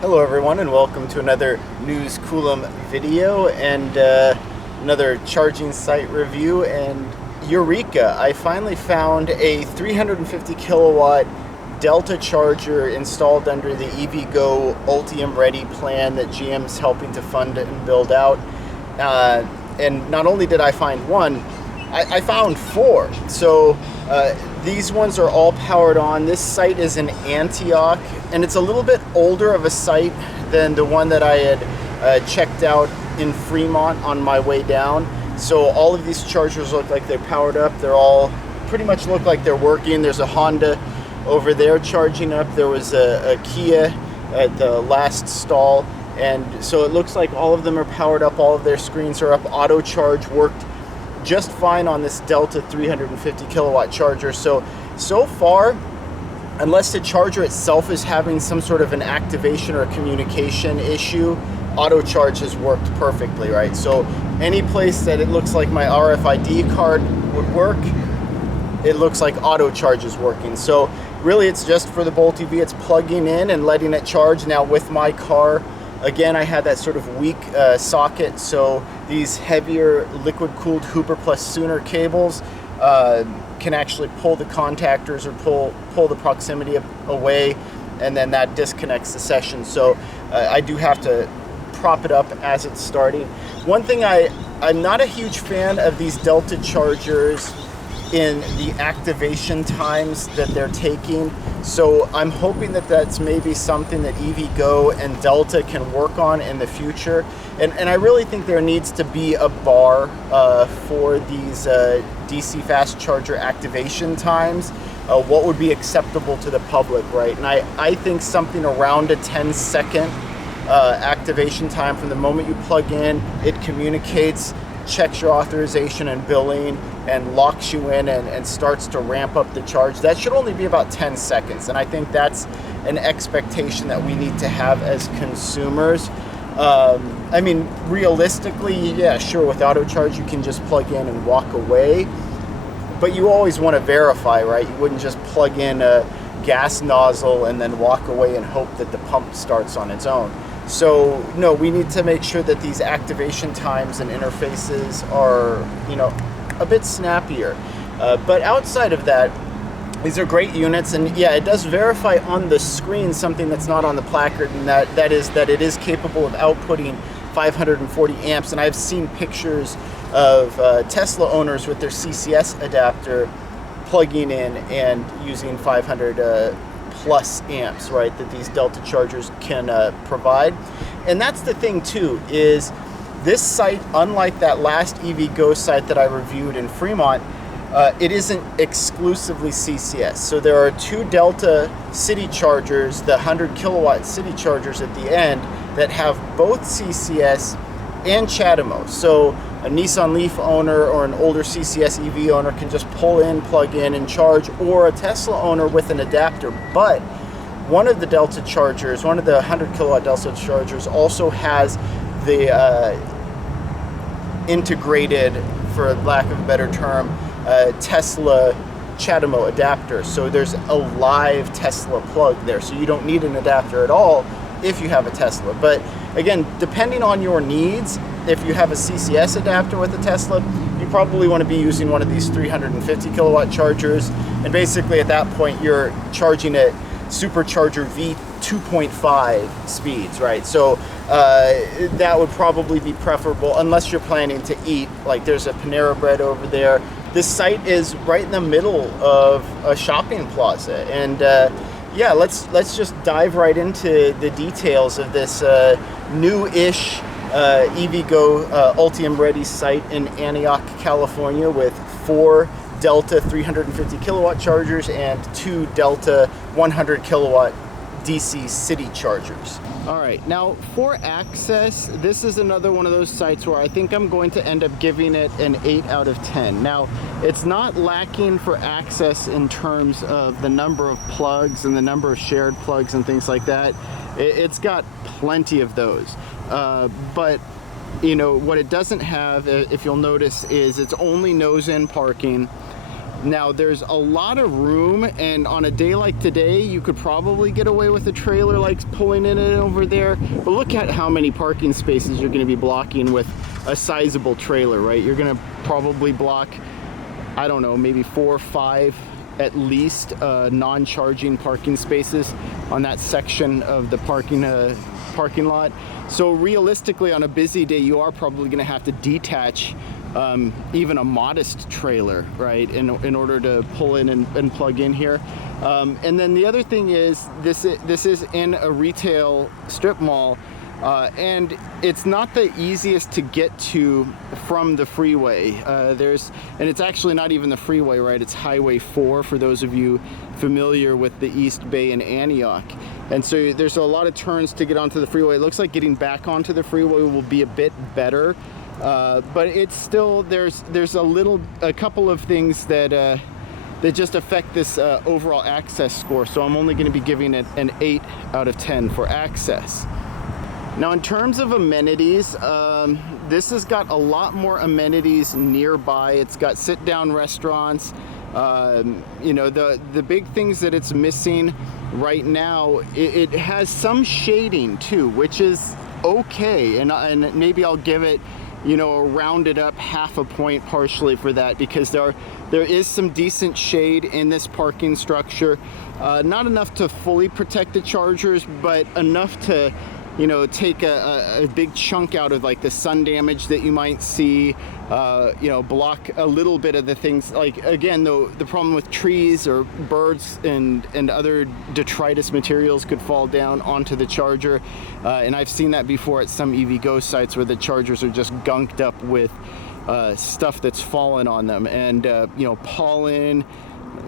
Hello everyone and welcome to another News Coolum video and another charging site review. And Eureka! I finally found a 350 kilowatt Delta charger installed under the EVgo Ultium Ready plan that GM's helping to fund and build out. And not only did I find one, I found four. So these ones are all powered on. This site is in Antioch, and it's a little bit older of a site than the one that I had checked out in Fremont on my way down. So all of these chargers look like they're powered up. They're all pretty much look like they're working. There's a Honda over there charging up. There was a Kia at the last stall. And so it looks like all of them are powered up. All of their screens are up. Auto charge worked just fine on this Delta 350 kilowatt charger. So far, unless the charger itself is having some sort of an activation or a communication issue, auto charge has worked perfectly, right? So any place that it looks like my RFID card would work, it looks like auto charge is working. So really it's just for the Bolt EV, it's plugging in and letting it charge. Now with my car, again, I had that sort of weak socket, so these heavier liquid-cooled Hooper plus Sooner cables can actually pull the contactors or pull the proximity away, and then that disconnects the session. So I do have to prop it up as it's starting. One thing, I'm not a huge fan of these Delta chargers in the activation times that they're taking. So I'm hoping that that's maybe something that EVgo and Delta can work on in the future. And I really think there needs to be a bar for these DC fast charger activation times. What would be acceptable to the public, right? And I think something around a 10-second activation time from the moment you plug in, it communicates, checks your authorization and billing, and locks you in and starts to ramp up the charge. That should only be about 10 seconds. And I think that's an expectation that we need to have as consumers. I mean, realistically, yeah, sure, with auto charge, you can just plug in and walk away. But you always want to verify, right? You wouldn't just plug in a gas nozzle and then walk away and hope that the pump starts on its own. So no, we need to make sure that these activation times and interfaces are, a bit snappier. But outside of that, these are great units, and yeah, it does verify on the screen something that's not on the placard, and that is that it is capable of outputting 540 amps. And I've seen pictures of Tesla owners with their CCS adapter plugging in and using 500 plus amps, right, that these Delta chargers can provide. And that's the thing too, is this site, unlike that last EVgo site that I reviewed in Fremont, it isn't exclusively CCS. So there are two Delta city chargers, the 100 kilowatt city chargers at the end, that have both CCS and CHAdeMO. So a Nissan Leaf owner or an older CCS EV owner can just pull in, plug in, and charge, or a Tesla owner with an adapter. But one of the Delta chargers, one of the 100 kilowatt Delta chargers, also has the integrated, for lack of a better term, Tesla CHAdeMO adapter. So there's a live Tesla plug there. So you don't need an adapter at all if you have a Tesla. But again, depending on your needs, if you have a CCS adapter with a Tesla, you probably want to be using one of these 350 kilowatt chargers. And basically at that point, you're charging at supercharger V 2.5 speeds, right? So that would probably be preferable unless you're planning to eat. Like there's a Panera Bread over there. This site is right in the middle of a shopping plaza. And yeah, let's just dive right into the details of this new-ish EVgo Ultium Ready site in Antioch, California, with 4 Delta 350 kilowatt chargers and 2 Delta 100 kilowatt DC city chargers. All right, now for access, this is another one of those sites where I think I'm going to end up giving it an 8 out of 10. Now, it's not lacking for access in terms of the number of plugs and the number of shared plugs and things like that. It's got plenty of those. But what it doesn't have, if you'll notice, is it's only nose-in parking. Now there's a lot of room, and on a day like today you could probably get away with a trailer like pulling in it over there, but look at how many parking spaces you're going to be blocking with a sizable trailer, right? You're going to probably block, I don't know, maybe 4 or 5 at least non-charging parking spaces on that section of the parking lot. So realistically, on a busy day, you are probably going to have to detach even a modest trailer, right, in order to pull in and plug in here. And then the other thing is, this is in a retail strip mall, and it's not the easiest to get to from the freeway. And it's actually not even the freeway, right? It's Highway 4 for those of you familiar with the East Bay and Antioch. And so there's a lot of turns to get onto the freeway. It looks like getting back onto the freeway will be a bit better, but it's still, there's a couple of things that just affect this overall access score. So I'm only going to be giving it an 8 out of 10 for access. Now in terms of amenities, this has got a lot more amenities nearby. It's got sit-down restaurants. You know, the big things that it's missing right now, it has some shading too, which is okay, and maybe I'll give it, you know, a rounded up half a point partially for that, because there is some decent shade in this parking structure. Not enough to fully protect the chargers, but enough to, you know, take a big chunk out of like the sun damage that you might see, you know, block a little bit of the things. Like, again, though, the problem with trees or birds and other detritus materials could fall down onto the charger, and I've seen that before at some EVgo sites where the chargers are just gunked up with stuff that's fallen on them, and you know, pollen,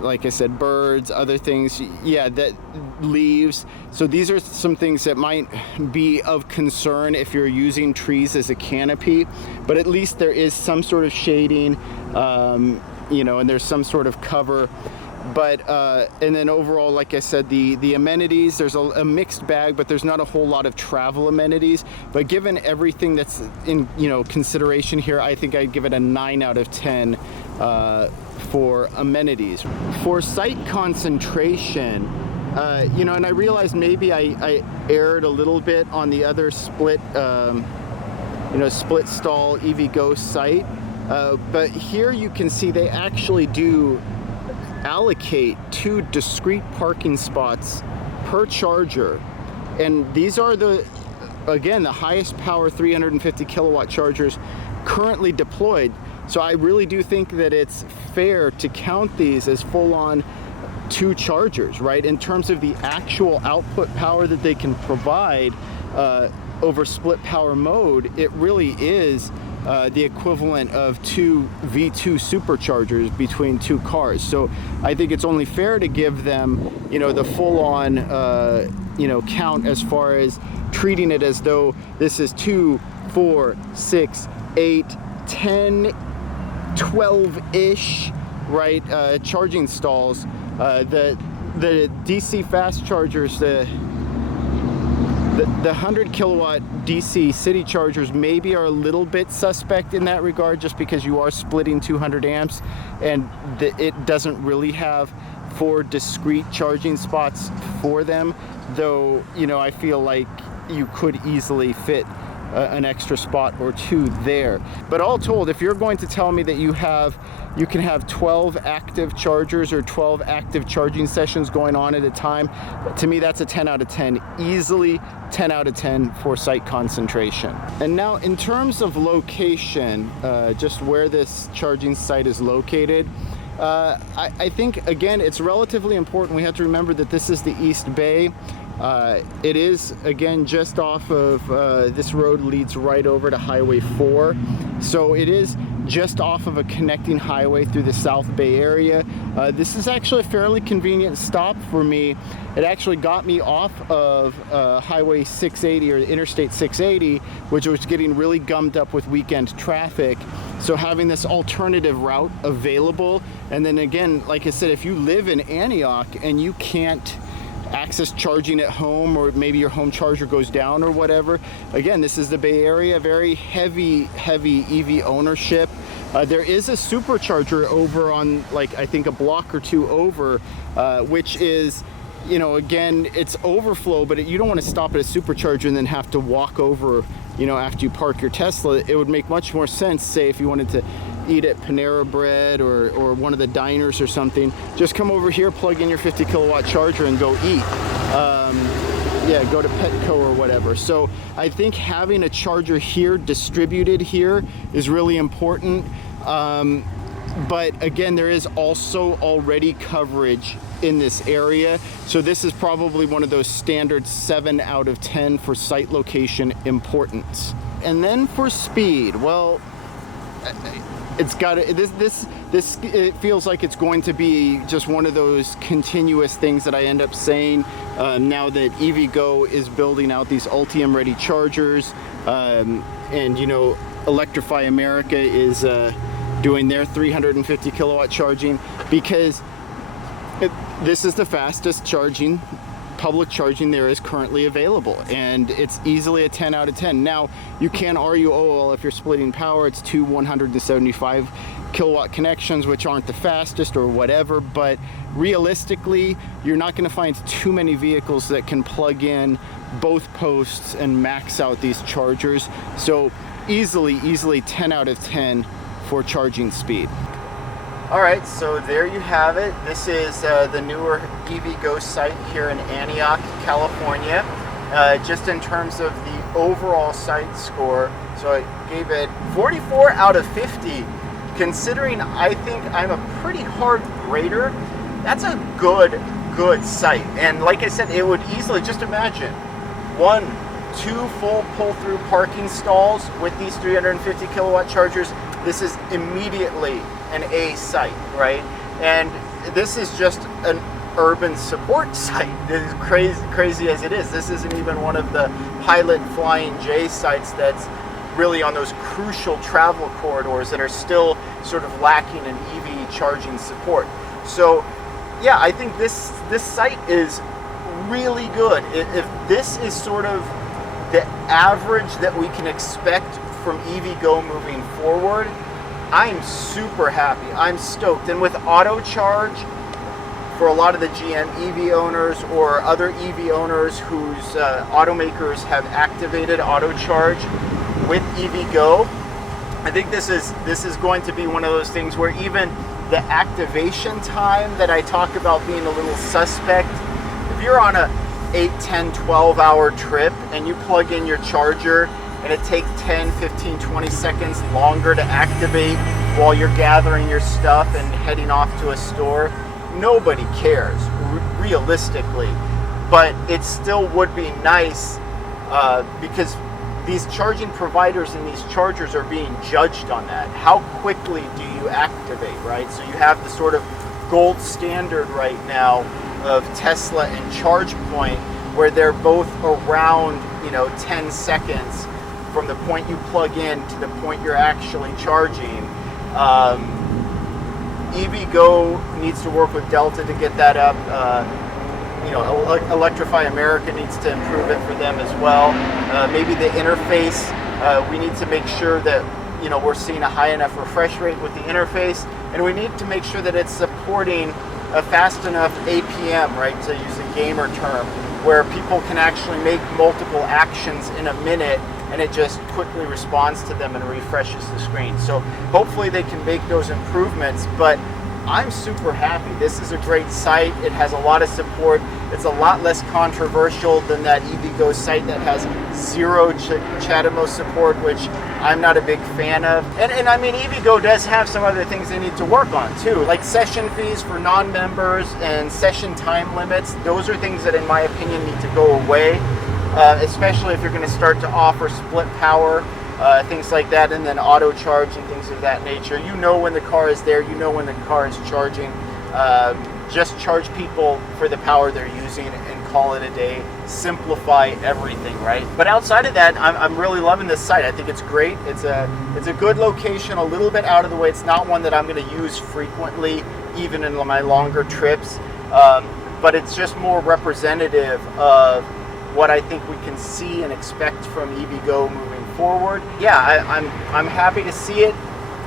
like I said, birds, other things, yeah, that leaves. So these are some things that might be of concern if you're using trees as a canopy, but at least there is some sort of shading, you know, and there's some sort of cover. But and then overall, like I said, the amenities, there's a mixed bag, but there's not a whole lot of travel amenities. But given everything that's in, you know, consideration here, I think I'd give it a 9 out of 10 for amenities. For site concentration, you know, and I realized maybe I erred a little bit on the other split, you know, split stall EVgo site, but here you can see they actually do allocate 2 discrete parking spots per charger, and these are again the highest power 350 kilowatt chargers currently deployed. So I really do think that it's fair to count these as full-on 2 chargers, right? In terms of the actual output power that they can provide over split power mode, it really is the equivalent of 2 V2 superchargers between 2 cars. So I think it's only fair to give them, you know, the full-on, you know, count as far as treating it as though this is 2, 4, 6, 8, 10, 12-ish, right, charging stalls. The DC fast chargers, the 100 kilowatt DC city chargers maybe are a little bit suspect in that regard, just because you are splitting 200 amps, and it doesn't really have 4 discrete charging spots for them, though, you know, I feel like you could easily fit an extra spot or 2 there. But all told, if you're going to tell me that you can have 12 active chargers or 12 active charging sessions going on at a time, to me that's a 10 out of 10, easily 10 out of 10 for site concentration. And now in terms of location, just where this charging site is located, I think, again, it's relatively important. We have to remember that this is the East Bay. It is, again, just off of, this road leads right over to Highway 4. So it is just off of a connecting highway through the South Bay area. This is actually a fairly convenient stop for me. It actually got me off of Highway 680 or Interstate 680, which was getting really gummed up with weekend traffic. So having this alternative route available, and then again, like I said, if you live in Antioch and you can't access charging at home, or maybe your home charger goes down or whatever, again, this is the Bay Area, very heavy EV ownership. There is a supercharger over on, like, I think a block or two over, which is, you know, again, it's overflow, but you don't want to stop at a supercharger and then have to walk over, you know, after you park your Tesla. It would make much more sense, say, if you wanted to eat at Panera Bread or one of the diners or something, just come over here, plug in your 50 kilowatt charger and go eat. Yeah, go to Petco or whatever. So I think having a charger here, distributed here, is really important. But again, there is also already coverage in this area. So this is probably one of those standard 7 out of 10 for site location importance. And then for speed, well, it's got this it feels like it's going to be just one of those continuous things that I end up saying now that EVgo is building out these Ultium Ready chargers, and you know, Electrify America is doing their 350 kilowatt charging, because this is the fastest charging, public charging there is currently available, and it's easily a 10 out of 10. Now, you can argue, oh, well, if you're splitting power, it's two 175 kilowatt connections, which aren't the fastest or whatever, but realistically, you're not going to find too many vehicles that can plug in both posts and max out these chargers. So easily 10 out of 10 for charging speed. All right, so there you have it. This is the newer EVgo site here in Antioch, California. Just in terms of the overall site score, so I gave it 44 out of 50. Considering I think I'm a pretty hard grader, that's a good site. And like I said, it would easily, just imagine, 2 full pull-through parking stalls with these 350 kilowatt chargers. This is immediately an A site, right? And this is just an urban support site. This is crazy as it is. This isn't even one of the pilot Flying J sites that's really on those crucial travel corridors that are still sort of lacking in EV charging support. So yeah, I think this site is really good. If this is sort of the average that we can expect from EVgo moving forward, I'm super happy. I'm stoked. And with auto charge, for a lot of the GM EV owners or other EV owners whose automakers have activated auto charge with EVgo, I think this is going to be one of those things where even the activation time that I talk about being a little suspect, if you're on a 8, 10, 12 hour trip and you plug in your charger and it takes 10, 15, 20 seconds longer to activate while you're gathering your stuff and heading off to a store, nobody cares, realistically. But it still would be nice because these charging providers and these chargers are being judged on that. How quickly do you activate, right? So you have the sort of gold standard right now of Tesla and ChargePoint, where they're both around, 10 seconds from the point you plug in to the point you're actually charging. EVgo needs to work with Delta to get that up. Electrify America needs to improve it for them as well. Maybe the interface, we need to make sure that we're seeing a high enough refresh rate with the interface, and we need to make sure that it's supporting a fast enough APM, right, to use a gamer term, where people can actually make multiple actions in a minute and it just quickly responds to them and refreshes the screen. So hopefully they can make those improvements, but I'm super happy. This is a great site. It has a lot of support. It's a lot less controversial than that EVgo site that has zero CHAdeMO support, which I'm not a big fan of. And I mean, EVgo does have some other things they need to work on too, like session fees for non-members and session time limits. Those are things that, in my opinion, need to go away, especially if you're going to start to offer split power, things like that, and then auto charge and things of that nature. You know when the car is there, you know when the car is charging. Just charge people for the power they're using and call it a day. Simplify everything, right? But outside of that, I'm really loving this site. I think it's great. It's a good location, a little bit out of the way. It's not one that I'm going to use frequently, even in my longer trips. But it's just more representative of what I think we can see and expect from EVgo moving forward. Yeah, I'm happy to see it.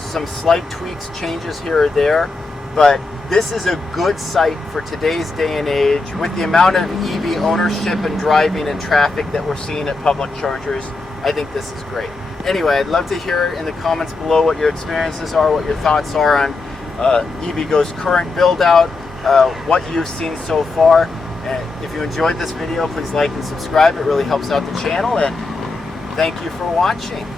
some slight tweaks, changes here or there, but this is a good site for today's day and age. With the amount of EV ownership and driving and traffic that we're seeing at public chargers, I think this is great. Anyway, I'd love to hear in the comments below what your experiences are, what your thoughts are on EVgo's current build out, what you've seen so far. And if you enjoyed this video, please like and subscribe. It really helps out the channel, and thank you for watching.